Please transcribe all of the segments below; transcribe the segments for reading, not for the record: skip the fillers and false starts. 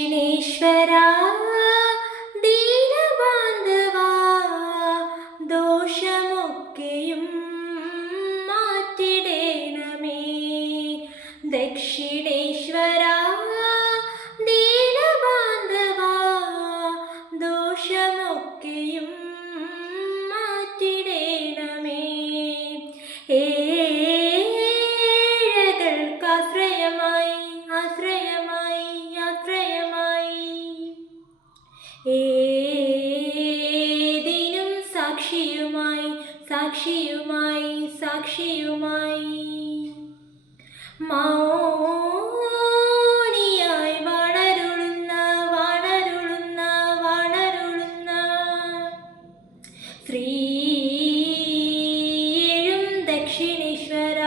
ദക്ഷിണേശ്വരാ ദീനബാന്ധവാ ദോഷമൊക്കെയും മാറ്റിടേണമേ. ദക്ഷിണേശ്വരാ ദീനബാന്ധവാ ദോഷമൊക്കെയും മാറ്റിടേണമേ. ഏഴകൾക്കാശ്രയമായി ഏതിനും സാക്ഷിയുമായി മൗനിയായി വാണരുളുന്ന ശ്രീയും ദക്ഷിണേശ്വര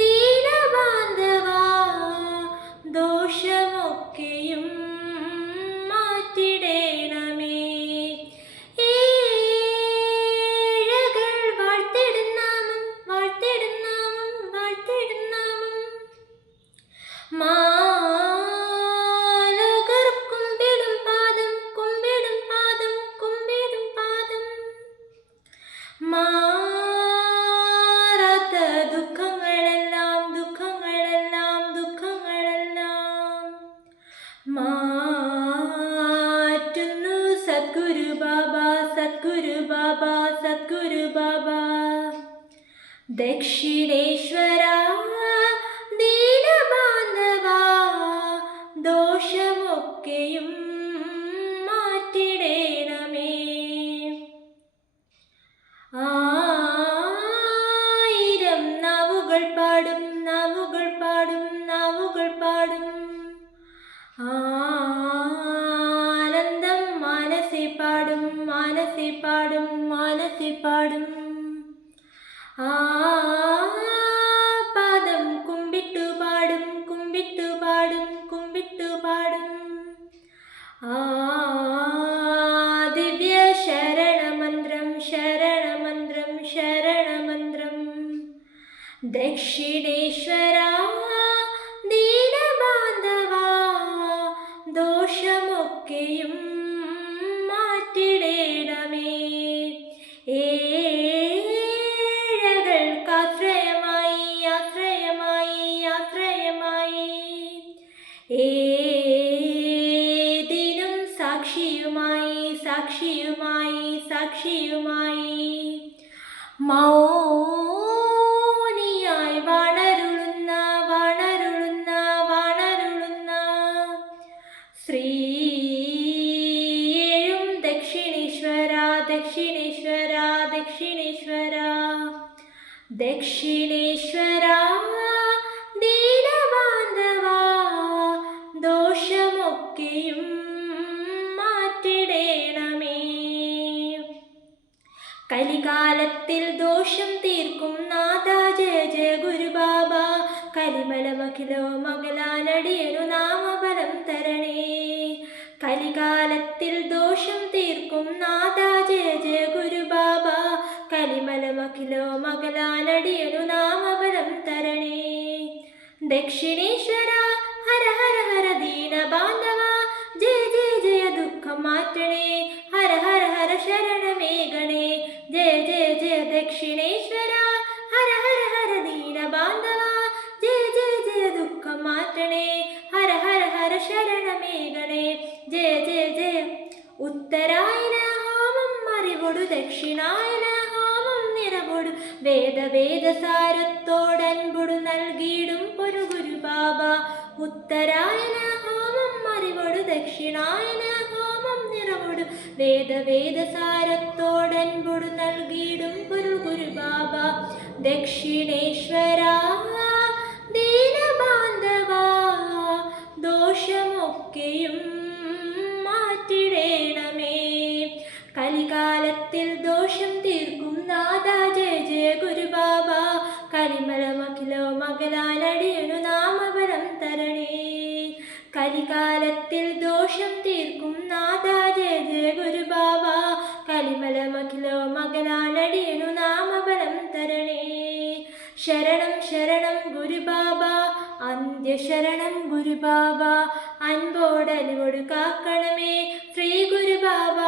ദീനബാന്ധവാ ദോഷമൊക്കെയും മാറ്റിടേണമേ. ഏഴകൾ വാഴ്ത്തിടുന്നാമം മാലുകർ കുമ്പിടും പാദം മാറാത്ത ദുഃഖങ്ങളെല്ലാം മാറ്റുന്നു സദ്ഗുരു ബാബ. ദക്ഷിണേശ്വരാ ദീനബാന്ധവാ ദോഷമൊക്കെയും മാറ്റിടേണമേ. ആയിരം നാവുകൾ പാടും ആനന്ദം മനസ്സിൽ പാടും. ആ പാദം കുമ്പിട്ടു പാടും ആ ദിവ്യ ശരണമന്ത്രം ദക്ഷിണേശ്വരാ ദീനബാന്ധവാ ദോഷമൊക്കെയും മാറ്റിടേണമേ. ഏഴകൾക്കാശ്രയമായി ഏതിനും സാക്ഷിയുമായി മൗനിയായി വാണരുളുന്ന ശ്രീയും ദക്ഷിണേശ്വര ദീനബാന്ധവാ ദോഷമൊക്കെയും മാറ്റിടേണമേ. കലികാലത്തിൽ ദോഷം തീർക്കും നാഥാ ജയ ജയ ഗുരുബാബ. കലിമലമഖിലോ മകലാനടിയനു നാമബലം തരണേ. കലികാലത്തിൽ ദോഷം തീർക്കും നാഥാ ജയ ജയ ഗുരുബാബ. കലിമലമഖിലോ മകലാനടിയനു നാമബലം തരണേ. ദക്ഷിണേശ്വര ഹര ഹര ഹര ദീനബാന്ധവാ ജയ ജയ ജയ ദുഃഖം മാറ്റണേ. ഹര ഹര ഹര ശരണമേകണേ. ജയ ജയ ജയ ദക്ഷിണേശ്വര ഹര ഹര ഹര ദീനബാന്ധവാ ജയ ജയ ജയ ദുഃഖം മാറ്റണേ. ഹര ഹര ഹര ശരണമേകണേ. ജയ ജയ ജയ. ഉത്തരായന ഹോമം അറിവൊടു ദക്ഷിണായന ഹോമം നിറവൊടു വേദസാരത്തോടൻപൊടു നൽകിയിടും പൊരു ഗുരു ബാബ. ഉത്തരായന ഹോമം അറിവൊടു ദക്ഷിണായന ഹോമം നിറവൊടു വേദസാരത്തോടൻപൊടു നൽകിയിടും പൊരു ഗുരു ബാബ. ദക്ഷിണേശ്വരാ ദീനബാന്ധവാ ദോഷമൊക്കെയും മാറ്റിടേണമേ. കലികാലത്തിൽ ദോഷം തീർക്കും നാഥാ ജയ ജയ ഗുരുബാബ. കലിമലമഖിലോ മകലാനടിയനു നാമബലം തരണേ. കലികാലത്തിൽ ദോഷം തീർക്കും നാഥാ ജയ ജയ ഗുരുബാബ. കലിമലമഖിലോ മകലാനടിയനു നാമബലം തരണേ. ശരണം ശരണം ഗുരുബാബ, അന്ത്യശരണം ഗുരുബാബ, അൻപോടലിവോട് കാക്കണമേ ശ്രീ ഗുരുബാബ